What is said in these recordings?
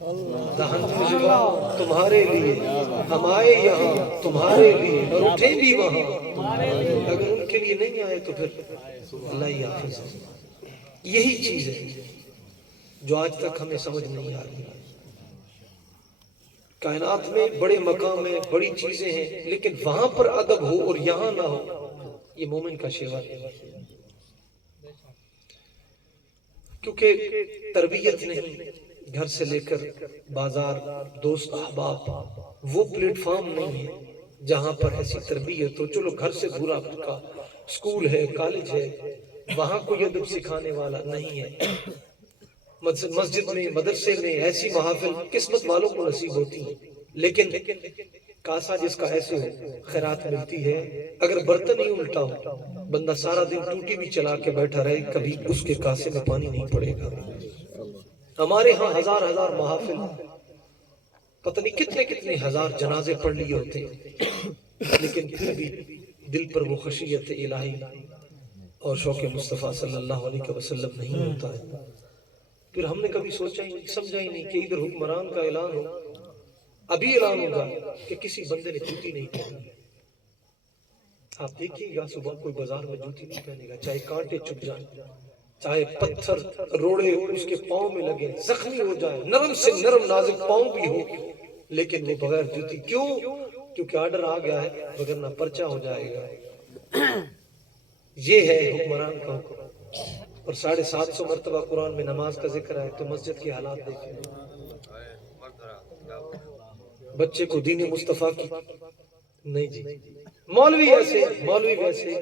دہن میں وہاں تمہارے لیے، ہم آئے یہاں تمہارے لیے اور اٹھیں بھی وہاں، اگر ان کے لیے نہیں آئے تو پھر اللہ ہی حافظ ہے۔ یہی چیز ہے جو آج تک ہمیں سمجھ نہیں آ رہی۔ کائنات میں بڑے مقام ہیں، بڑی چیزیں ہیں، لیکن وہاں پر ادب ہو اور یہاں نہ ہو، یہ مومن کا شیوا ہے۔ کیونکہ تربیت نہیں، گھر سے لے کر بازار، دوست احباب، وہ پلیٹ فارم نہیں ہے جہاں پر ایسی تربیت ہو۔ چلو گھر سے برا کا اسکول ہے، کالج ہے، وہاں کوئی ادب سکھانے والا نہیں ہے۔ مسجد میں، مدرسے میں ایسی محافل قسمت والوں کو نصیب ہوتی ہیں، لیکن کاسا جس کا ایسے ہو خیرات ملتی ہے۔ اگر برتن ہی الٹا ہو، بندہ سارا دن ٹوٹی بھی چلا کے بیٹھا رہے، کبھی اس کے کاسے میں پانی نہیں پڑے گا۔ ہمارے ہاں ہزار ہزار محافل، پتہ نہیں کتنے کتنے ہزار جنازے پڑھ لیے ہوتے ہیں، لیکن پھر بھی دل پر وہ خشیت الہی اور شوق مصطفیٰ صلی اللہ علیہ وسلم نہیں ہوتا ہے۔ پھر ہم نے کبھی سوچا ہی نہیں، سمجھا ہی نہیں کہ ادھر حکمران کا اعلان ہو، ابھی اعلان ہوگا کہ کسی بندے نے جوتی نہیں پہنی۔ آپ دیکھیے گا صبح کوئی بازار میں جوتی نہیں پہنے گا، چاہے کانٹے چبھ جائیں، چاہے پتھر روڑے اس کے پاؤں میں لگے، زخمی ہو جائے، نرم سے نرم نازک پاؤں بھی ہو، لیکن وہ بغیر جوتی۔ کیوں؟ کیونکہ آرڈر آ گیا ہے، وگرنہ پرچہ ہو جائے گا۔ یہ ہے حکمران کا حکم۔ اور 750 مرتبہ قرآن میں نماز کا ذکر ہے، تو مسجد کے حالات دیکھیں۔ بچے کو دین مصطفیٰ کی نہیں جی، مولوی ایسے، مولوی ویسے۔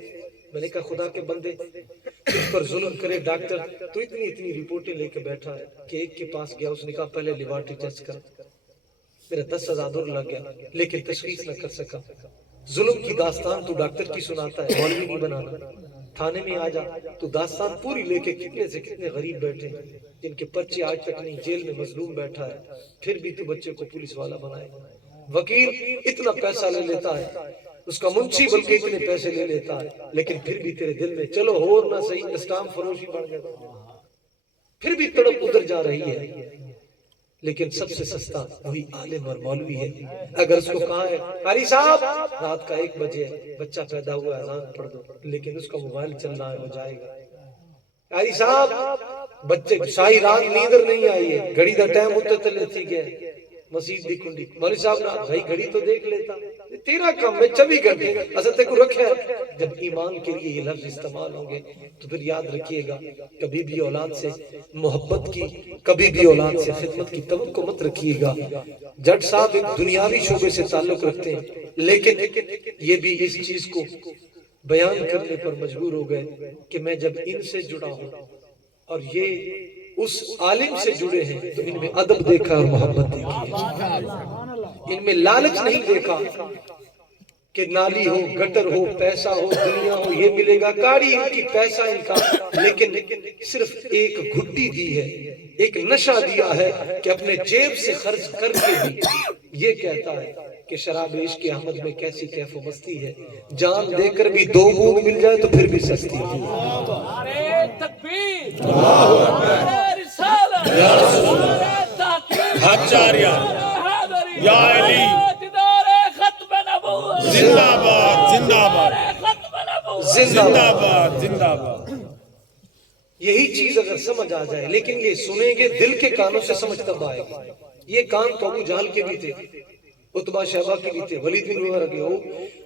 میں نے کہا خدا کے بندے، اس پر ظلم کرے ڈاکٹر تو اتنی رپورٹیں لے کے بیٹھا ہے کہ ایک کے پاس گیا، اس نے کہا پہلے لیبارٹری ٹیسٹ کر، میرا 10,000 دور لگ گیا، لیکن تشخیص نہ کر سکا۔ ظلم کی داستان تو ڈاکٹر کی سناتا ہے، مولوی نہیں بنانا۔ تھانے میں آ جا تو داستان پوری لے کے کتنے سے کتنے غریب بیٹھے ہیں جن کے پرچے آج تک نہیں، جیل میں مظلوم بیٹھا ہے، پھر بھی تو بچے کو پولیس والا بنائے۔ وکیل اتنا پیسہ لے لیتا ہے، اس کا منشی بلکہ اتنے پیسے لے لیتا ہے، لیکن پھر بھی تیرے دل میں چلو اور نہ صحیح اسٹامپ فروشی بڑھ گیا، پھر بھی تڑپ ادھر جا رہی ہے۔ لیکن سب سے سستا وہی عالم اور مولوی ہے۔ اگر اس کو کہا ہے قاری صاحب رات کا 1 بجے بچہ پیدا ہوا ہے، اذان پڑھ دو، لیکن اس کا موبائل چل رہا ہے، وہ جائے گا۔ قاری صاحب بچے شاہی رات نیندر نہیں آئی ہے، گھڑی دا ٹائم ہوتے تلے تھی گئے، مسجد دی کنڈی، مولوی صاحب نے بھائی گھڑی تو دیکھ لیتا، تیرا کام میں 24 گھنٹے اصل تے کو رکھا ہے۔ جب ایمان کے لیے یہ لفظ استعمال ہوں گے تو پھر یاد رکھیے گا، کبھی بھی اولاد سے محبت کی، کبھی بھی اولاد سے خدمت کی توقع مت رکھیے گا۔ جٹ صاحب ایک دنیاوی شعبے سے تعلق رکھتے ہیں، لیکن یہ بھی اس چیز کو بیان کرنے پر مجبور ہو گئے کہ میں جب ان سے جڑا ہوں اور یہ اس عالم سے جڑے ہیں تو ان میں ادب دیکھا اور محبت دیکھی ہے، ان میں لالچ نہیں دیکھا کہ نالی ہو، گٹر ہو، پیسہ ہو، دنیا ہو، یہ ملے گا، کاڑی ان کی، پیسہ ان کا، لیکن صرف ایک گھٹی دی ہے، ایک نشہ دیا ہے کہ اپنے جیب سے خرچ کر کے بھی یہ کہتا ہے کہ شراب عشق احمد میں کیسی کیف و مستی ہے، جان دے کر بھی 2 بوند مل جائے تو پھر بھی سستی ہے۔ نعرہ تکبیر، نعرہ رسالت، یا رسول اللہ، نعرہ تحقیق، آچاریہ، یا علی، نعرہ ختم نبوت، زندہ باد، زندہ باد، نعرہ ختم نبوت۔ زندہ باد، زندہ باد۔ یہی چیز اگر سمجھ آ جائے، لیکن یہ سنیں گے دل کے کانوں سے، سمجھ تب آئے گا۔ یہ کان تو ابو جہل کے بھی تھے، عتبہ شیبہ کے بھی تھے، ولید بن مغیرہ کے ہو،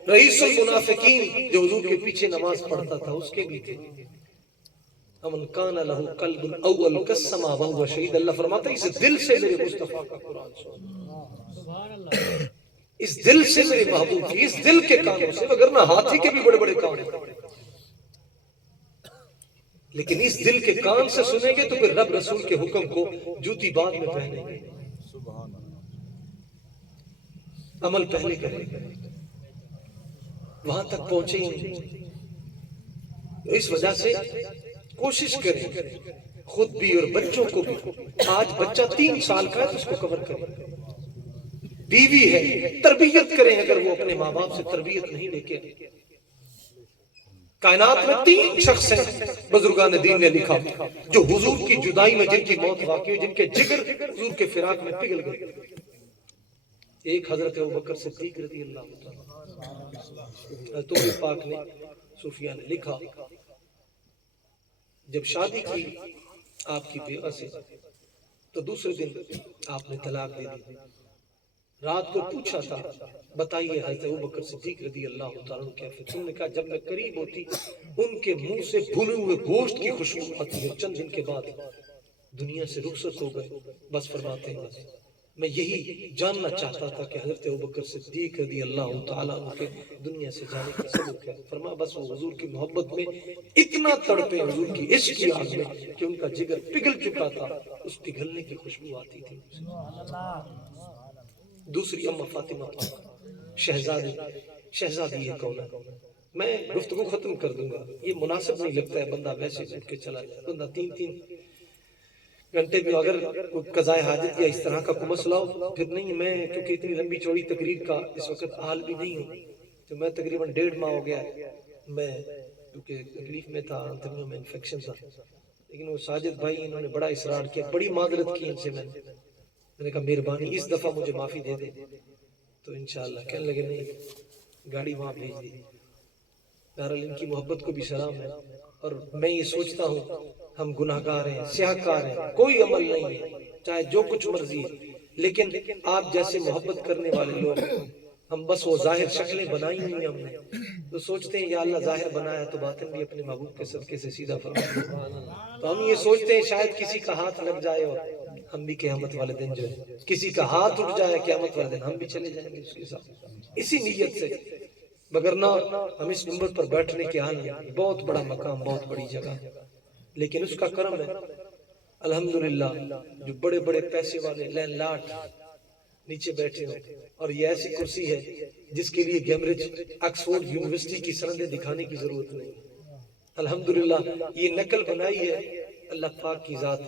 رئیس المنافقین جو حضور کے پیچھے نماز پڑھتا تھا اس کے بھی تھے۔ امن کان لہو قلب اول کسما وهو شہید، اللہ فرماتا ہے اس دل سے میرے مصطفیٰ کا قرآن سن، اس دل سے میرے محبوب کی، اس دل کے کانوں سے، وگرنہ ہاتھی کے بھی بڑے بڑے کان ہیں، لیکن اس دل کے کان سے سنیں گے تو پھر رب رسول کے حکم کو جوتی بعد میں پہنیں گے، عمل پہلے کریں گے، وہاں تک پہنچے ہی۔ اس وجہ سے کوشش کریں خود بھی اور بچوں کو بھی۔ آج بچہ 3 سال کا ہے تو اس کو کور کریں، بیوی ہے تربیت کریں، اگر وہ اپنے ماں باپ سے تربیت نہیں لے کے، کائنات میں 3 شخص ہیں بزرگان دین نے لکھا جو حضور کی جدائی میں جن کی موت واقع ہوئی، جن کے جگر حضور کے فراق میں پگھل گئے۔ ایک حضرت ابوبکر صدیق رضی اللہ عنہ۔ حضرت پاک نے صوفیہ نے لکھا جب شادی کی آپ کی بیوہ سے تو دوسرے دن آپ نے طلاق دے دی۔ رات کو پوچھا تھا بتائیے حضرت ابوبکر صدیق رضی اللہ تعالیٰ کیسے؟ تم نے کہا جب میں قریب ہوتی ان کے منہ سے بھنے ہوئے گوشت کی خوشبو آتی ہے، چند دن کے بعد دنیا سے رخصت ہو گئے۔ بس فرماتے ہیں میں یہی جاننا چاہتا تھا کہ حضرت ابوبکر صدیق رضی اللہ تعالیٰ عنہ کے دنیا سے جانے کا سبب کیا؟ فرمایا بس وہ حضور کی محبت میں اتنا تڑپے، حضور کی عشق کی آگ میں، کہ ان کا جگر پگھل چکا تھا، اس پگھلنے کی خوشبو آتی تھی۔ دوسری اما فاطمہ پاک شہزادی ہے کون ہے؟ میں گفتگو ختم کر دوں گا، یہ مناسب نہیں لگتا ہے بندہ ویسے اٹھ کے چلا جائے، بندہ 3 گھنٹے بھی اگر کوئی قضاء حاجت یا اس طرح کا کوئی مسئلہ ہو پھر نہیں، میں کیونکہ اتنی لمبی چوڑی تقریر کا اس وقت حال بھی نہیں ہوں، تو میں تقریباً 1.5 ماہ ہو گیا میں کیونکہ تکلیف میں تھا، انتمیوں میں انفیکشن تھا، لیکن وہ ساجد بھائی انہوں نے بڑا اصرار کیا، بڑی معذرت کی ان سے، میں نے کہا مہربانی اس دفعہ مجھے معافی دے دے، تو انشاءاللہ کہنے لگے نہیں گاڑی وہاں بھیج دی۔ بہرحال ان کی محبت کو بھی سلام ہے، اور میں یہ سوچتا ہوں ہم گناہگار ہیں، سیاہکار ہیں، کوئی عمل نہیں ہے چاہے جو کچھ مرضی ہے، لیکن آپ جیسے محبت کرنے والے لوگ ہم بس وہ ظاہر شکلیں بنائی ہوئی ہم نے، تو سوچتے ہیں یا اللہ ظاہر بنایا تو باطن بھی اپنے محبوب کے صدقے سے سیدھا فرما، تو ہم یہ سوچتے ہیں شاید کسی کا ہاتھ لگ جائے اور ہم بھی قیامت والے دن جو ہے کسی کا ہاتھ اٹھ جائے قیامت والے دن ہم بھی چلے جائیں گے اس کے ساتھ، اسی نیت سے، مگرنہ ہم اس نمبر پر بیٹھنے کے حال میں بہت بڑا مقام، بہت بڑی جگہ، لیکن اس کا کرم ہے الحمدللہ جو بڑے بڑے پیسے والے لین لاٹ نیچے بیٹھے ہوں، اور یہ ایسی کرسی ہے جس کے لیے کیمبرج آکسفورڈ یونیورسٹی کی سندیں دکھانے کی ضرورت نہیں، الحمدللہ یہ نقل بنائی ہے اللہ پاک کی ذات،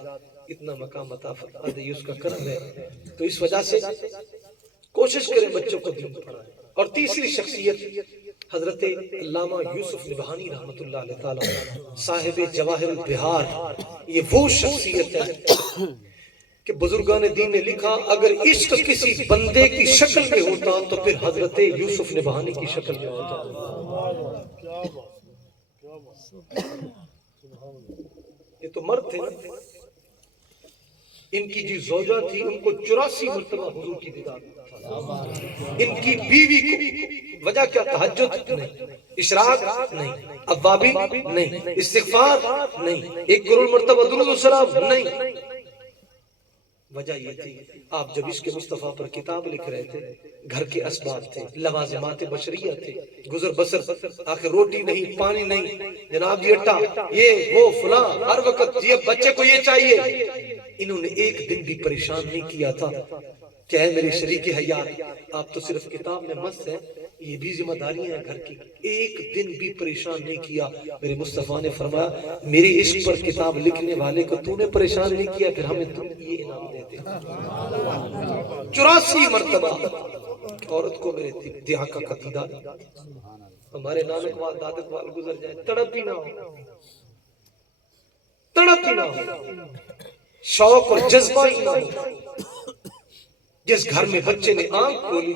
اتنا مقام عطا فرما دے، یہ اس کا کرم ہے، تو اس وجہ سے کوشش کریں بچوں کو دین پڑھائیں۔ اور تیسری شخصیت حضرت علامہ یوسف نبہانی رحمت اللہ علیہ تعالیٰ صاحب جواہر البہار، یہ وہ شخصیت ہے کہ بزرگان دین نے لکھا اگر عشق کسی بندے کی شکل میں ہوتا تو پھر حضرت یوسف نبہانی کی شکل میں ہوتا۔ یہ تو مرد تھے نا، ان کی جو زوجہ تھی ان کو 84 مرتبہ حضور کی دیدار، ان کی بیوی کو وجہ کیا؟ تہجد نہیں، اشراق نہیں، اوابی نہیں، استغفار نہیں، 1 کروڑ مرتبہ درود و سلام نہیں، وجہ یہ تھی آپ جب عشق مصطفیٰ پر کتاب لکھ رہے تھے، گھر کے اسباب تھے، لوازمات بشریہ تھے، گزر بسر، آخر روٹی نہیں، پانی نہیں، جناب یہ اٹھا یہ وہ فلاں، ہر وقت یہ بچے کو یہ چاہیے، انہوں نے ایک دن بھی پریشان نہیں کیا تھا کہ اے میرے شریک حیات آپ تو صرف کتاب میں مست ہیں، یہ بھی ذمہ داریاں ہیں گھر کی، ایک دن بھی پریشان نہیں کیا۔ میرے مصطفیٰ نے فرمایا میرے عشق پر کتاب لکھنے والے کو تو نے پریشان نہیں کیا، پھر ہمیں تم یہ انعام دیتے۔ 84 مرتبہ عورت کو میرے دیہاکہ کا دیدار، ہمارے نانک وال دادک وال گزر جائے تڑپ ہی نہ ہو، تڑپ ہی نہ ہو، شوق اور جذبہ ہی نہ ہو۔ جس گھر میں بچے نے آنکھ کھولی،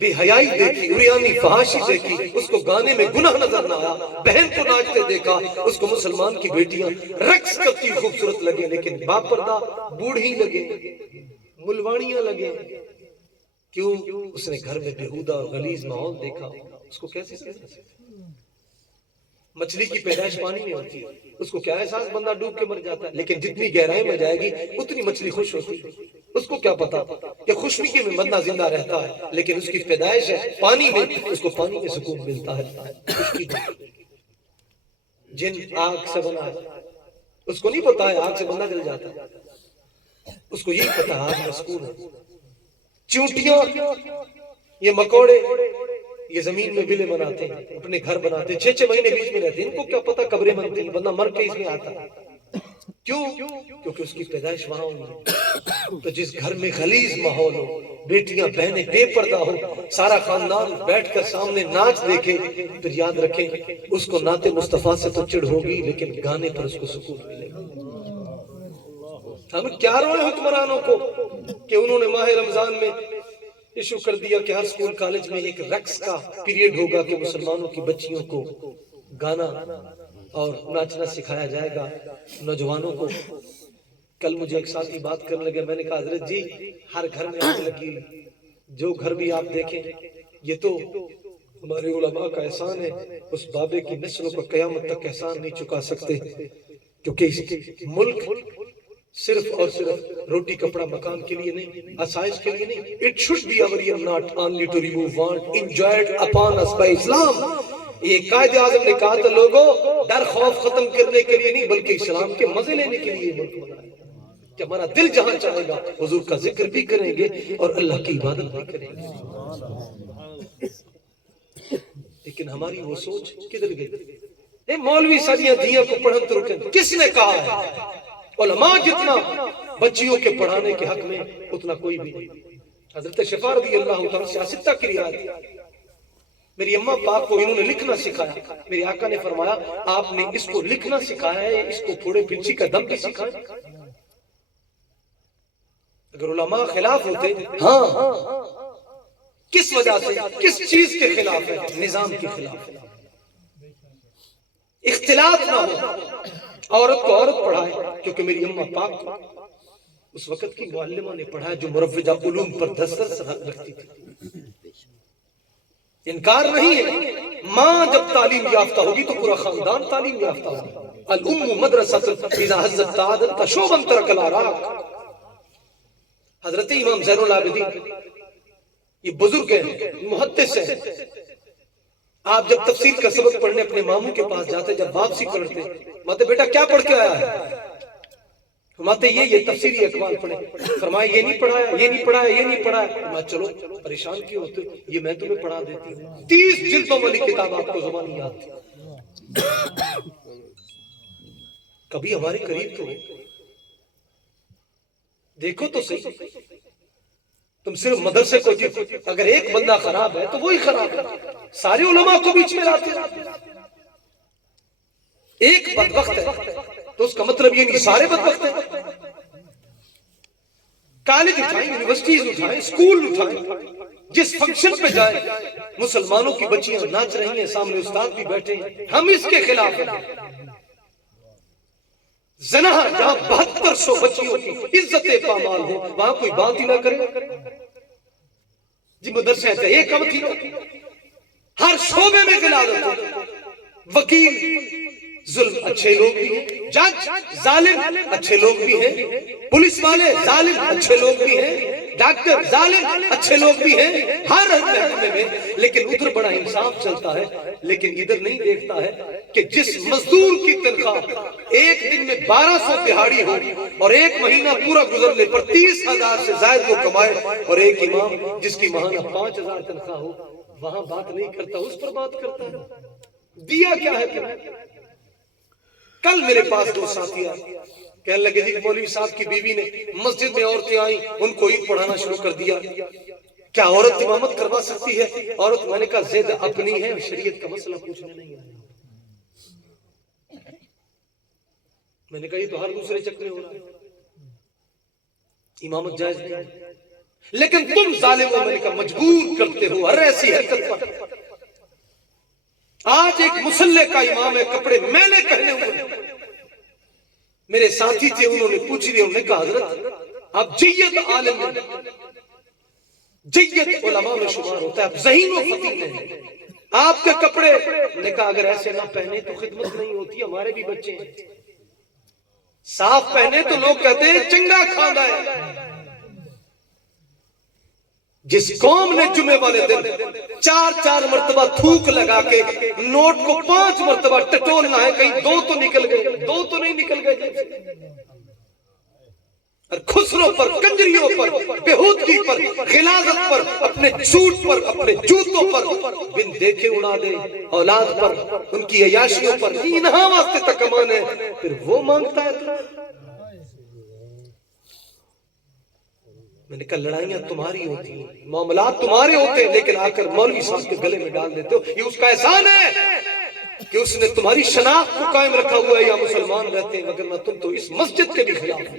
بے حیائی دیکھی، عریانی فحاشی دیکھی، اس کو گانے میں گناہ نظر نہ آیا، بہن کو ناچتے دیکھا، اس کو مسلمان کی بیٹیاں رقص کرتی خوبصورت لگے لیکن باپردہ بوڑھی لگے، ملوانیاں لگے، کیوں؟ اس نے گھر میں بےہودہ اور غلیظ ماحول دیکھا، اس کو کیسے سمجھا سکتا؟ مچھلی کی پیدائش پانی میں ہوتی ہے، اس کو کیا احساس، بندہ ڈوب کے مر جاتا ہے، لیکن جتنی گہرائی میں جائے گی اتنی مچھلی خوش ہوتی ہے، اس کو کیا پتا کہ خشکی میں بندہ زندہ رہتا ہے لیکن اس کی پیدائش ہے پانی میں، اس کو پانی میں سکون ملتا ہے۔ جن آگ سے بنا ہے، اس کو نہیں پتا ہے آگ سے بندہ جل جاتا ہے، اس کو یہی پتا ہے آگ میں سکون ہے۔ چونٹیاں، یہ مکوڑے، یہ زمین میں بلے بناتے ہیں، اپنے گھر بناتے ہیں، 6 مہینے بیچ میں رہتے ہیں، ان کو کیا پتا قبریں بنتی ہیں، بندہ مر کے اس میں آتا ہے، کیوں؟ کیونکہ اس کی پیدائش وہاں ہوئی ہے۔ تو جس گھر میں غلیظ ماحول ہو، بیٹیاں بہنیں بے پردہ ہو، سارا خاندان بیٹھ کر سامنے ناچ دیکھے، پھر یاد رکھیں اس کو نعت مصطفیٰ سے تو چڑ ہوگی لیکن گانے پر اس کو سکون ملے گا۔ ہم کیا روئے حکمرانوں کو کہ انہوں نے ماہ رمضان میں ایشو کر دیا کہ ہر سکول کالج میں ایک رقص کا پیریڈ ہوگا کہ مسلمانوں کی بچیوں کو گانا اور ناچنا سکھایا جائے گا، نوجوانوں کو۔ کل مجھے ایک ساتھی بات کرنے لگے، میں نے کہا حضرت جی ہر گھر میں آگ لگی، جو گھر بھی آپ دیکھیں، یہ تو ہمارے علماء کا احسان ہے، اس بابے کی نسلوں کو قیامت تک احسان نہیں چکا سکتے، کیونکہ اس ملک صرف اور صرف روٹی کپڑا مکان کے لیے نہیں، آسائش کے لیے نہیں۔ It should be our aim not only to remove want enjoyed upon us by Islam۔ یہ قائد اعظم نے کہا تھا لوگوں ڈر خوف ختم کرنے کے لیے نہیں بلکہ اسلام کے مزے لینے کے لیے ملک بنایا کہ ہمارا دل جہاں چاہے گا حضور کا ذکر بھی کریں گے اور اللہ کی عبادت بھی کریں گے۔ لیکن ہماری وہ سوچ کدھر گئی؟ مولوی ساریاں دھیاں کو پڑھن تو رکن، کس نے کہا ہے؟ علماء جتنا بچیوں کے پڑھانے کے حق میں اتنا کوئی بھی نہیں۔ حضرت شفا رضی اللہ عنہ سیاستہ کی رعایت، میری اماں پاک کو انہوں نے لکھنا سکھایا، میرے آقا نے فرمایا آپ نے اس کو لکھنا سکھایا ہے، اس کو پھوڑے پنچھی کا دم بھی سکھایا۔ اگر علماء خلاف ہوتے، ہاں کس وجہ سے، کس چیز کے خلاف ہے؟ نظام کے خلاف ہے۔ اختلاط نہ ہو، عورت کو عورت پڑھائے، کیونکہ میری اماں پاک کو اس وقت کی معلمہ نے پڑھایا جو مروجہ علوم پر دسترس رکھتی تھی۔ انکار نہیں ہے، ماں جب تعلیم یافتہ ہوگی تو پورا خاندان تعلیم یافتہ ہوگا۔ الام مدرسۃ اذا حضت تعدت تشوبا ترک الاراق۔ حضرت امام زین العابدین یہ بزرگ ہیں، محدث ہیں، آپ جب تفسیر کا سبق پڑھنے اپنے ماموں کے پاس جاتے، جب واپسی پڑھتے، ماتے بیٹا کیا پڑھ کے آیا ہے؟ فرماتے یہ تفسیری اقوال پڑھے۔ فرمایا یہ نہیں پڑھایا، یہ نہیں پڑھایا، یہ نہیں پڑھایا۔ فرمایا چلو پریشان کیوں ہوتے، یہ میں تمہیں پڑھا دیتی ہوں۔ 30 جلدوں والی کتاب آپ کو زبانی یاد تھی۔ کبھی ہمارے قریب تو دیکھو تو صحیح، تم صرف مدرسے کو دیکھو، اگر ایک بندہ خراب ہے تو وہی خراب ہے، سارے علماء کو بیچ میں لاتے ہیں۔ ایک بدبخت ہے تو اس کا مطلب یہ نہیں سارے بدبخت ہیں۔ کالج اٹھائیں، یونیورسٹیز اٹھائیں، اسکول اٹھائیں، جس فنکشن پہ جائیں مسلمانوں کی بچیاں ناچ رہی ہیں، سامنے استاد بھی بیٹھے ہیں، ہم اس کے خلاف ہیں۔ زنا جہاں 7200 بچیوں کی عزت پامال ہو وہاں کوئی بات ہی نہ کرے۔ جی مدرسے تھے یہ کم تھی، ہر شعبے میں غلاظت ہو، وکیل ظلم اچھے لوگ بھی ہیں، جج ظالم اچھے لوگ بھی ہیں، پولیس والے ظالم اچھے لوگ بھی ہیں، ڈاکٹر ظالم اچھے لوگ بھی ہیں، ہر محکمے میں، لیکن ادھر بڑا انصاف چلتا ہے۔ لیکن ادھر نہیں دیکھتا ہے کہ جس مزدور کی تنخواہ ایک دن میں 1200 دہاڑی ہو اور ایک مہینہ پورا گزرنے پر 30,000 سے زائد وہ کمائے، اور ایک امام جس کی ماہانہ 5,000 تنخواہ ہو، وہاں بات نہیں کرتا، اس پر بات کرتا ہے۔ دیا کیا ہے تمہیں؟ کل میرے پاس دو ساتھی آئے، کہنے لگے جی مولوی صاحب کی بیوی نے مسجد میں عورتیں آئیں، ان کو عید پڑھانا شروع کر دیا، کیا عورت امامت کروا سکتی ہے؟ عورت، میں نے کہا زید اپنی ہے، شریعت کا مسئلہ پوچھنے نہیں آیا۔ میں نے کہا یہ تو ہر دوسرے چک میں ہو رہا ہے، امامت جائز نہیں ہے، لیکن تم ظالموں میں نے کہا مجبور کرتے ہو ہر ایسی حرکت پر۔ آج ایک مسلح کا امام ہے، کپڑے میلے پہنے ہوئے، میرے ساتھی تھے، انہوں نے پوچھ لیا، انہوں نے کہا حضرت آپ جید عالم ہیں، جید علماء میں شمار ہوتا ہے، آپ ذہین و فقیہ ہیں، آپ کے کپڑے، نے کہا اگر ایسے نہ پہنے تو خدمت نہیں ہوتی، ہمارے بھی بچے ہیں، صاف پہنے تو لوگ کہتے ہیں چنگا کھانا ہے۔ جس قوم نے جمعے والے دن 4 مرتبہ تھوک لگا کے نوٹ کو 5 مرتبہ ٹٹولنا ہے، کہیں 2 تو نکل گئے، 2 تو نہیں نکل گئے، اور خسروں پر، کنجریوں پر، بہودگی پر، غلاظت پر، اپنے جھوٹ پر، اپنے جوتوں پر بن دیکھے اڑا دے، اولاد پر، ان کی عیاشیوں پر، انہاں واسطے تک کمانے، پھر وہ مانگتا ہے تو میں نے کہا لڑائیاں تمہاری ہوتی ہیں، معاملات تمہارے ہوتے ہیں، لیکن آ کر مولوی صاحب کے گلے میں ڈال دیتے ہو، یہ اس کا احسان ہے کہ اس نے تمہاری شناخت کو قائم رکھا ہوا ہے، یا مسلمان رہتے ہیں، وگرنہ تم تو اس مسجد کے بھی خلاف ہو،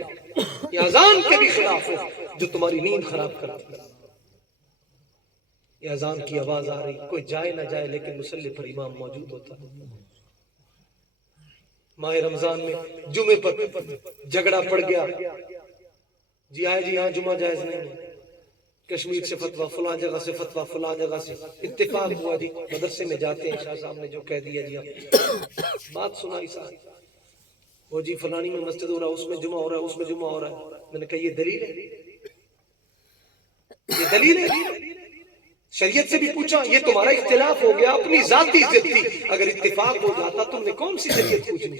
یا اذان کے بھی خلاف ہو جو تمہاری نیند خراب کرتی ہے۔ یہ اذان کی آواز آ رہی، کوئی جائے نہ جائے لیکن مصلی پر امام موجود ہوتا ہے۔ ماہ رمضان میں جمعے پر جھگڑا پڑ گیا، جی آئے جی ہاں جمعہ جائز نہیں ہے، کشمیر سے فتویٰ، فلاں جگہ سے فتویٰ، فلاں جگہ سے اتفاق ہوا، جی مدرسے میں جاتے ہیں، شاہ صاحب نے جو کہہ دیا جی بات سنائی ساری، وہ جی فلانی میں مسجد ہو رہا ہے، اس میں جمعہ ہو رہا ہے، اس میں جمعہ ہو رہا ہے۔ میں نے کہا یہ دلیل ہے، یہ دلیل ہے؟ شریعت سے بھی پوچھا، یہ تمہارا اختلاف ہو گیا، اپنی ذاتی ضد تھی، اگر اتفاق ہو جاتا تم نے کون سی شریعت پوچھنی؟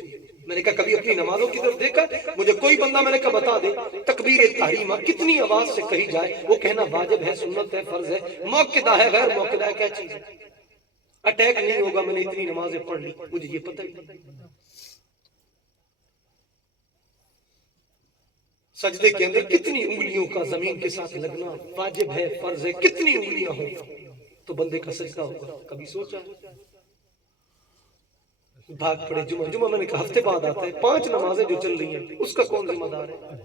میں نے کہا کبھی اپنی نمازوں کی طرف دیکھا، مجھے کوئی بندہ میں نے کہا بتا دے تکبیر تحریمہ کتنی آواز سے کہی جائے، وہ کہنا واجب ہے، سنت ہے، فرض ہے، موقدہ ہے، غیر موقدہ ہے، کیا چیز ہے؟ اٹیک نہیں ہوگا، میں نے اتنی نمازیں پڑھ لی، مجھے یہ پتہ ہی نہیں۔ سجدے کے اندر کتنی انگلیوں کا زمین کے ساتھ لگنا واجب ہے، فرض ہے، کتنی انگلیاں ہوں تو بندے کا سجدہ ہوگا، کبھی سوچا؟ بھاگ پڑے جمعہ میں نے کہا ہفتے بعد آتا ہے، 5 نمازیں جو چل رہی ہیں اس کا کون ذمہ دار ہے؟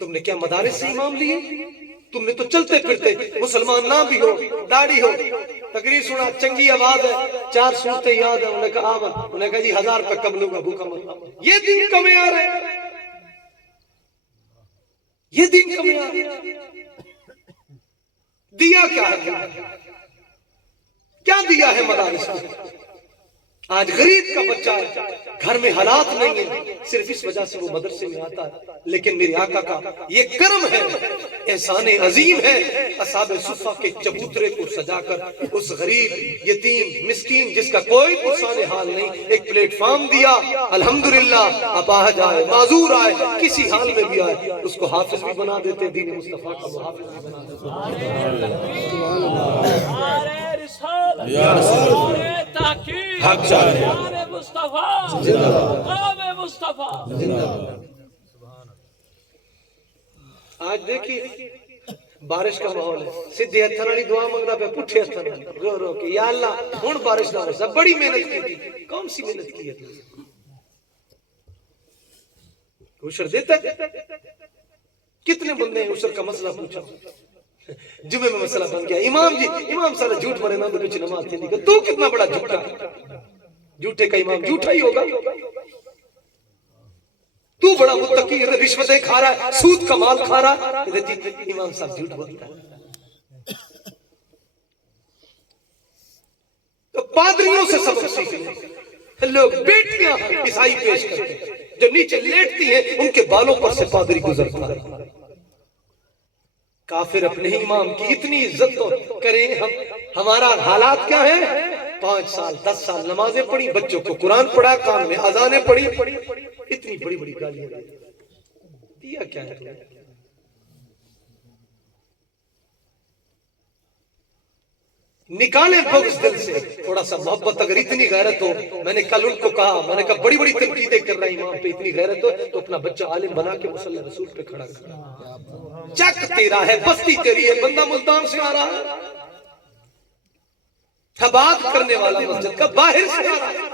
تم نے کیا مدارس سے امام لیے؟ تم نے تو چلتے پھرتے مسلمان نہ بھی ہو، داڑھی ہو، تقریر سنا، چنگی آواز ہے، 4 صورتیں یاد ہیں، انہوں نے کہا آمن، انہوں نے کہا جی 1000 روپے کم لوں گا، بھوکا مت۔ یہ دین کا معیار ہے، یہ دین کا معیار ہے۔ دیا کیا ہے؟ کیا دیا ہے مدارس میں؟ آج غریب کا بچہ ہے، گھر میں حالات نہیں ہیں، صرف اس وجہ سے وہ مدرسے میں آتا ہے، لیکن میرے آقا کا یہ کرم ہے، احسان عظیم ہے، اصحاب صفہ کے چبوترے کو سجا کر اس غریب یتیم مسکین جس کا کوئی پرسان حال نہیں، ایک پلیٹ فارم دیا، الحمدللہ اپاہج آئے، معذور آئے، کسی حال میں بھی آئے، اس کو حافظ بھی بنا دیتے، دین مصطفیٰ کا محافظ بھی بنا دیتے۔ نعرہ رسالت، یا رسول نعرہ تحقیق، حق چاہے، نعرہ مصطفیٰ، مقام مصطفیٰ۔ آج دیکھیے بارش کا ماحول ہے، سیدھے ہتھاں والی دعا منگ رہا پہ، پٹھے ہتھاں والی رو رو کے یا اللہ ہن بارش نہ ہو، سب بڑی محنت کی تھی، کون سی محنت کی ہے تو عشر دیتا ہے؟ کتنے بندے ہیں عشر کا مسئلہ پوچھا، جمعے میں مسئلہ بن گیا، امام جی امام سارا جھوٹ مرے نہ پیچھے نماز تھی نہیں، تو کتنا بڑا جھوٹا، جھوٹے کا امام جھوٹا ہی ہوگا، تو بڑا متقی ہے، رشوتیں کھا رہا ہے، سود کا مال کھا رہا ہے، جی امام صاحب جھوٹ بولتا ہے۔ تو پادریوں سے سبق سیکھیں، لوگ بیٹیاں عیسائی پیش کرتے ہیں، جو نیچے لیٹتی ہیں ان کے بالوں پر سے پادری گزرتا ہے۔ کافر اپنے ہی امام کی اتنی عزت تو کریں، ہمارا حالات کیا ہے؟ 5 سال 10 سال نمازیں پڑھی، بچوں کو قرآن پڑھا، کان میں اذانیں پڑھی، اتنی بڑی بڑی گالیاں دیا کیا ہے تمہیں؟ نکالیں بغض دل سے، تھوڑا سا محبت، اگر اتنی غیرت ہو، میں نے کل ان کو کہا، میں نے کہا بڑی بڑی تنقیدیں کر رہا ہے امام پہ، اتنی غیرت ہو تو اپنا بچہ عالم بنا کے مصلی رسول پہ کھڑا کر، چک تیرا ہے، بستی تیری ہے، بندہ ملتان سے آ رہا ہے، حباد کرنے والا مسجد کا باہر سے آ رہا ہے،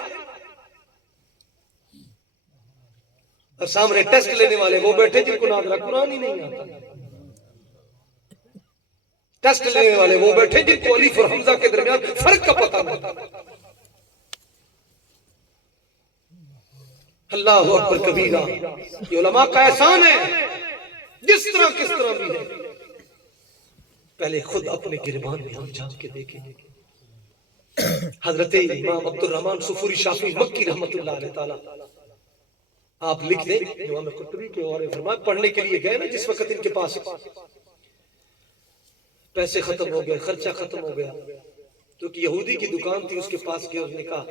اور سامنے ٹیسٹ لینے والے وہ بیٹھے جن کو ناظرہ قرآن ہی نہیں آتا، ٹیسٹ لینے والے وہ بیٹھے جن کو الف اور حمزہ کے درمیان فرق کا پتہ نہیں۔ اللہ اکبر کبیرہ، یہ علماء کا احسان ہے، جس طرح کس طرح بھی ہے، پہلے خود اپنے گربان میں ہم جھانک کے دیکھیں۔ حضرت امام عبد الرحمن صفوری شافعی مکی رحمت اللہ علیہ تعالیٰ، آپ لکھ دیں امام قرطبی کے اور فرمائے، پڑھنے کے لیے گئے نا جس وقت ان کے پاس پیسے ختم ہو گئے، خرچہ ختم ہو گیا، تو کہ یہودی کی دکان تھی، اس کے پاس گئے، اس نے کہا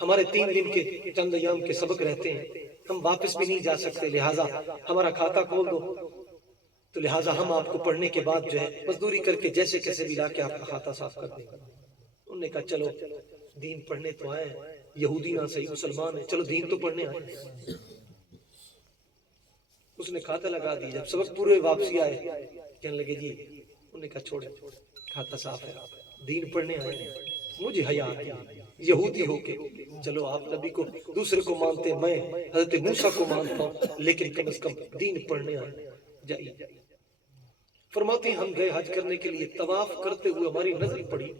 ہمارے 3 دن کے چند ایام کے سبق رہتے ہیں، ہم واپس بھی نہیں جا سکتے، لہٰذا ہمارا کھاتا کھول دو، تو لہٰذا ہم آپ کو پڑھنے کے بعد جو ہے مزدوری کر کے جیسے کیسے بھی لا کے آپ کا کھاتا صاف کر دیں گے۔ انہوں نے کہا چلو دین پڑھنے تو آئے ہیں، یہودی نہ صحیح مسلمان ہیں، چلو دین تو پڑھنے آئے ہیں۔ اس نے کھاتا لگا دی. جب سبق پورے واپسی آئے کہنے لگے جی, انہوں نے کہا چھوڑے, کھاتا صاف ہے, دین پڑھنے آئے ہیں, مجھے حیا آتی ہے یہودی ہو کے. چلو آپ نبی کو دوسرے کو مانتے, میں حضرت موسیٰ کو مانتا ہوں, لیکن کم از کم دین پڑھنے آئے. جائیے. فرماتے ہیں ہم گئے حج کرنے کے لیے, طواف کرتے ہوئے ہماری نظر پڑی,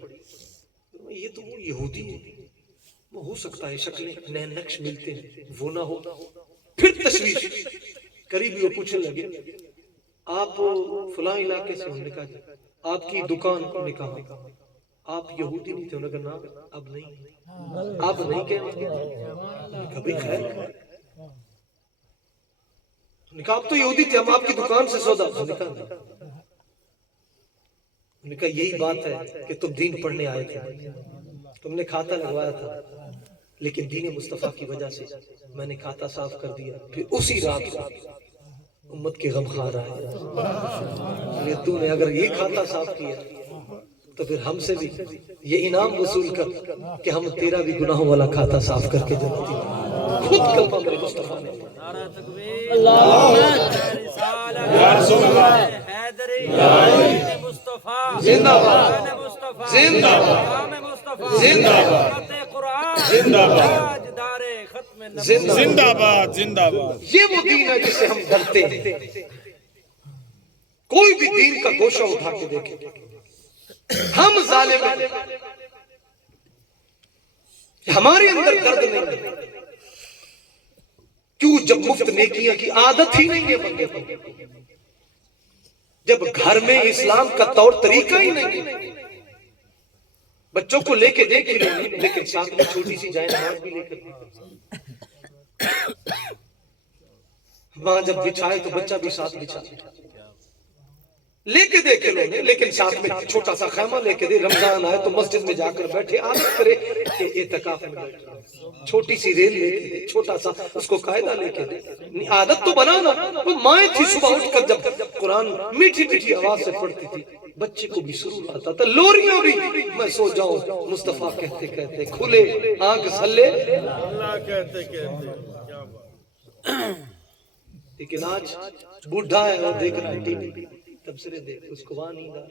یہ تو وہ یہودی ہے, وہ ہو سکتا ہے شکلیں نئے نقش ملتے ہیں, وہ نہ ہو. پھر تشویش, قریبی وہ پوچھنے لگے آپ فلاں علاقے سے؟ ہم نے کہا آپ کی دکان, نے کہا آپ یہودی نہیں تھے؟ انہوں نے کہا نا اب نہیں, آپ نہیں کہنا. کبھی خیر نے کہا آپ تو یہودی تھے, ہم آپ کی دکان سے سودا. نے کہا یہی بات ہے کہ تم دین پڑھنے آئے تھے, تم نے کھاتا لگوایا تھا, لیکن دین مصطفیٰ کی وجہ سے میں نے کھاتا صاف کر دیا. پھر اسی رات امت کے غم خار آئے. تو نے اگر یہ کھاتا صاف کیا تو پھر ہم سے بھی یہ انعام وصول کر کہ ہم تیرا بھی گناہوں والا کھاتا صاف کر کے جنتی. خود کلمہ میرے مصطفیٰ نے زندہ باد, زندہ باد, زندہ باد, زندہ باد, زندہ باد, زندہ باد. یہ وہ دین ہے جس سے ہم ڈرتے ہیں. کوئی بھی دین کا گوشہ اٹھا کے دیکھیں, ہم ظالم ہیں, ہمارے اندر درد نہیں ہے. کیوں؟ جب مفت نیکیاں کی عادت ہی نہیں ہے بندے کو, جب گھر میں اسلام کا طور طریقہ ہی نہیں ہے. بچوں کو لے کے دیکھ لیکن ساتھ میں چھوٹی سی جائے نماز بھی لے کر, وہاں جب بچھائے تو بچہ بھی ساتھ بچھائے, لے کے دیکھے لوگ, لیکن ساتھ میں چھوٹا سا خیمہ لے کے دے. رمضان آئے تو مسجد میں جا کر بیٹھے, عادت کرے کہ اعتکاف میں بیٹھے, چھوٹی سی ریل لے کے دے, چھوٹا سا اس کو قاعدہ لے کے دے. عادت تو بنانا. وہ مائیں تھی صبح اٹھ کر جب قرآن میٹھی میٹھی آواز سے پڑھتی تھی, بچے کو بھی سرور آتا تھا. لوریاں بھی میں سو جاؤں مصطفیٰ کہتے کہتے, کھلے آنکھ سلے اللہ کہتے کہتے. لیکن آج بوڑھا ہے اور دیکھ رہا ہے ٹی وی, تبصرے دیکھ, اس کو وہاں نہیں آ رہا.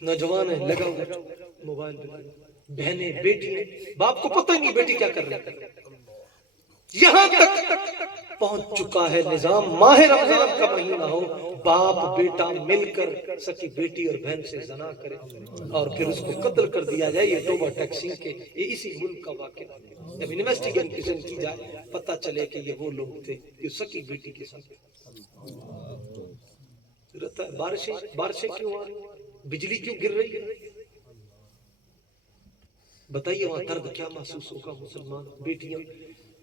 نوجوان ہے لگا ہوا موبائل پہ, بہنیں بیٹیاں, باپ کو پتہ ہی نہیں بیٹی کیا کر رہی ہے. یہاں تک پہنچ چکا ہے نظام, ماہ رمضان کا مہینہ ہو, باپ بیٹا مل کر سکی بیٹی اور بہن سے زنا کرے اور پھر اس کو قتل کر دیا جائے. یہ توبہ ٹیکسنگ کے, یہ اسی ملک کا واقعہ. جب انویسٹیگیشن کی جائے پتہ چلے کہ یہ وہ لوگ تھے جو سکی بیٹی کے ساتھ رہتا ہے. بارشیں کیوں آ رہی, بجلی کیوں گر رہی ہے؟ بتائیے وہاں درد کیا محسوس ہوگا مسلمان بیٹیاں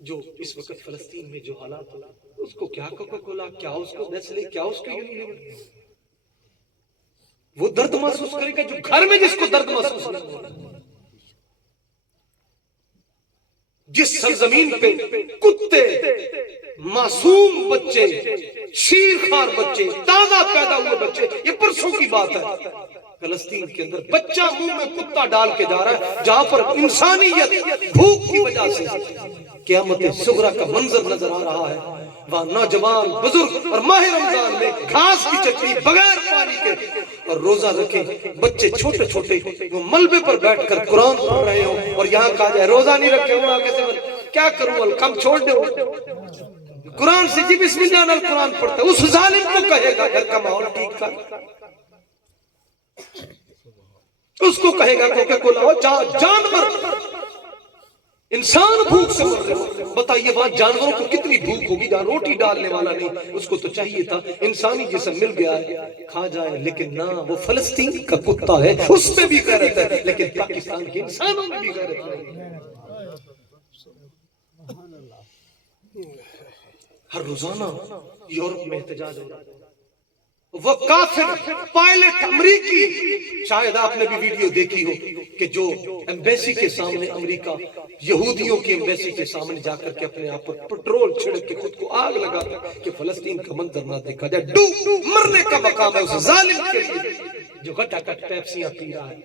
جو اس وقت فلسطین میں جو حالات ہو, اس کو کیا کوکا کولا, کیا اس کو نیسلے, کیا اس کو یونیلیور, وہ درد محسوس کرے گا جو گھر میں جس کو درد محسوس نہیں ہوگا. جس سرزمین پہ کتے, معصوم بچے, شیرخوار بچے, تازہ پیدا ہوئے بچے, یہ پرسوں کی بات ہے, فلسطین کے اندر بچہ منہ میں کتا ڈال کے جا رہا ہے, جہاں پر انسانیت بھوک کی وجہ سے قیامت صغریٰ کا منظر نظر آ رہا ہے. وہاں نوجوان بزرگ اور ماہ رمضان میں گھاس کی چٹنی بغیر پانی کے اور روزہ رکھے بچے چھوٹے چھوٹے وہ ملبے پر بیٹھ کر قرآن پڑھ رہے ہوں, اور یہاں کہا جائے روزہ نہیں رکھے ہوں, آگے سے کیا کروں, کم چھوڑ دے قرآن سے, جی بسم اللہ نال قرآن پڑھتا ہے. اس ظالم کو کہے گا گھر کا ماحول ٹھیک کر, اس کو کہے گا کوکا کولا, جانور انسان بھوک سے مر رہے ہو. بتائیے وہاں جانوروں کو کتنی بھوک ہوگی, جہاں روٹی ڈالنے والا نہیں, اس کو تو چاہیے تھا انسانی جسم مل گیا ہے کھا جائے, لیکن نہ, وہ فلسطین کا کتا ہے, اس میں بھی غیرت ہے, لیکن پاکستان کے انسانوں میں بھی غیرت نہیں. ہر روزانہ یورپ میں احتجاج ہو رہا ہے. وہ کافر پائلٹ امریکی, شاید آپ نے بھی ویڈیو دیکھی ہو کہ جو ایمبیسی کے سامنے امریکہ, یہودیوں کی ایمبیسی کے سامنے جا کر کے اپنے آپ پر پٹرول چھڑک کے خود کو آگ لگا کہ فلسطین کا منظر نہ دیکھا جائے. ڈوب مرنے کا مقام ہے اس ظالم کے لیے جو گھٹا گھٹ پیپسیاں پی رہا ہے.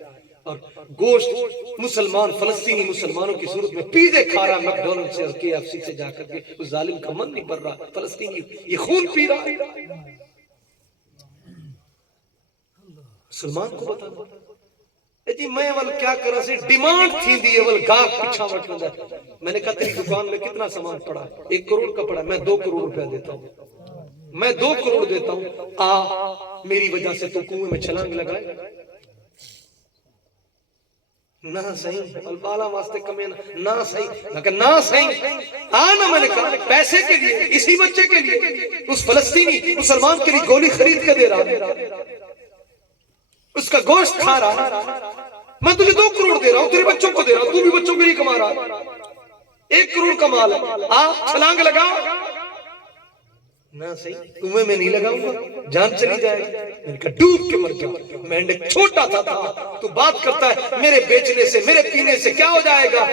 اور گوشت مسلمان فلسطینی مسلمانوں کی صورت میں پیزے کھا رہا میک ڈونلڈ سے اور KFC سے جا کر کے، اس ظالم کا من نہیں بھر رہا، فلسطینی یہ خون پی رہا ہے۔ مسلمان کو بتانا جی میں ول کیا کرا سے ڈیمانڈ تھی دی ول گاہ پیچھا وٹ لگا۔ میں نے کہا تیری دکان میں کتنا سامان پڑا ہے؟ 1 کروڑ کا پڑا ہے، میں 2 کروڑ روپیہ دیتا ہوں، میں 2 کروڑ دیتا ہوں، آ میری وجہ سے تو کنویں میں چھلانگ لگائے نہ صحیح البالا واسطے کمیں نہ صحیح لیکن نہ صحیح آنا، میں نے کہا پیسے کے لیے، اسی بچے کے لیے، اس فلسطینی مسلمان کے لیے گولی خرید کے دے رہا، اس کا گوشت کھا رہا، میں تجھے 2 کروڑ دے رہا ہوں، تیرے بچوں کو دے رہا ہوں، تو بھی بچوں کے لیے کما رہا، 1 کروڑ کا مال ہے، آ چھلانگ لگا نہ صحیح کنویں میں نہیں لگاؤں گا، جان چلی جائے گی، میں نے کہا ڈوب کے مر جا۔ مینڈک چھوٹا تھا تو بات کرتا ہے میرے بیچنے سے میرے پینے سے کیا ہو جائے گا؟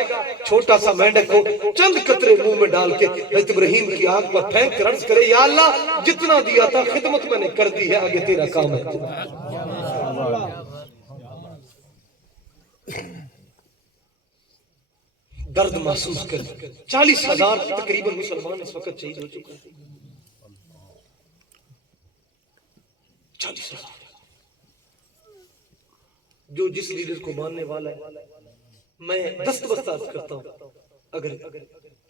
چھوٹا سا مینڈک کو چند قطرے منہ میں ڈال کے حضرت ابراہیم کی آنکھ پر پھینک کر عرض کرے یا اللہ جتنا دیا تھا خدمت میں نے کر دی ہے، آگے تیرا کام ہے۔ درد محسوس کر 40,000 تقریباً مسلمان اس وقت شہید ہو چکے ہیں، 40,000 جو جس لیڈر کو ماننے والا ہے، میں دست بستہ عرض کرتا ہوں اگر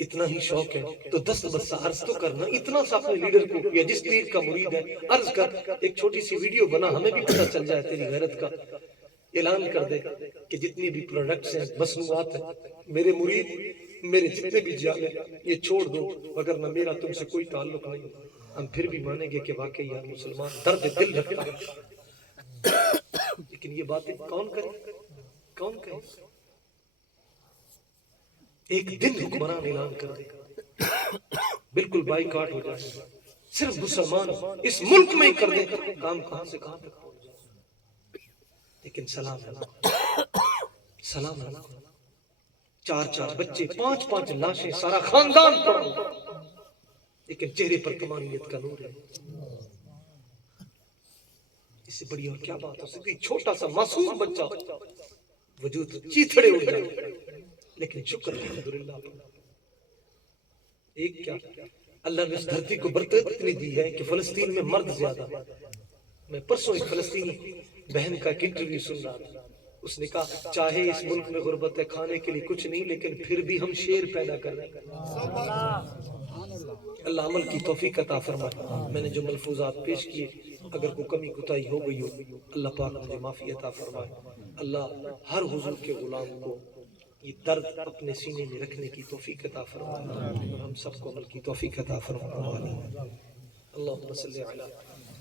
اتنا ہی شوق ہے تو دست بستہ عرض تو کرنا، اتنا سا اپنے لیڈر کو یا جس پیر کا مرید ہے عرض کر، ایک چھوٹی سی ویڈیو بنا، ہمیں بھی پتہ چل جائے تیری غیرت کا، اعلان کر دے کہ جتنی بھی پروڈکٹس ہیں مصنوعات ہیں میرے مرید میرے جتنے بھی جالے یہ چھوڑ دو، وگرنہ میرا تم سے کوئی تعلق نہیں۔ ہم پھر بھی مانیں گے کہ واقعی یار مسلمان درد دل رکھتا ہے، لیکن یہ باتیں کون کرے، کون کرے؟ ایک دن حکمران اعلان کر دے بالکل بائیکاٹ ہو جائے، صرف مسلمان اس ملک میں ہی کر دے، کام کہاں سے کہاں تک پہنچ جائے۔ لیکن سلام سلام 4 بچے، 5 لاشیں، سارا خاندان پڑا، لیکن چہرے پر تمانیت کا نور ہے۔ اس سے بڑی اور کیا بات ہو سکتی؟ چھوٹا سا معصوم بچہ وجود چیتھڑے اڑ جائے، لیکن شکر الحمدللہ۔ ایک کیا اللہ نے اس دھرتی کو برکت اتنی دی ہے کہ فلسطین میں مرد زیادہ۔ میں پرسوں ایک فلسطینی بہن کا ایک انٹرویو سن رہا تھا، اس نے کہا چاہے اس ملک میں غربت ہے، کھانے کے لیے کچھ نہیں، لیکن پھر بھی ہم شیر پیدا کر رہے ہیں۔ اللہ عمل کی توفیق عطا فرمائے۔ میں نے جو ملفوظات پیش کیے اگر کوئی کمی کوتاہی ہو گئی ہو اللہ پاک مجھے معافی عطا فرمائے۔ اللہ ہر حضور کے غلام کو یہ درد اپنے سینے میں رکھنے کی توفیق عطا فرمائے اور ہم سب کو عمل کی توفیق عطا فرمائے۔ اللہم صلی علی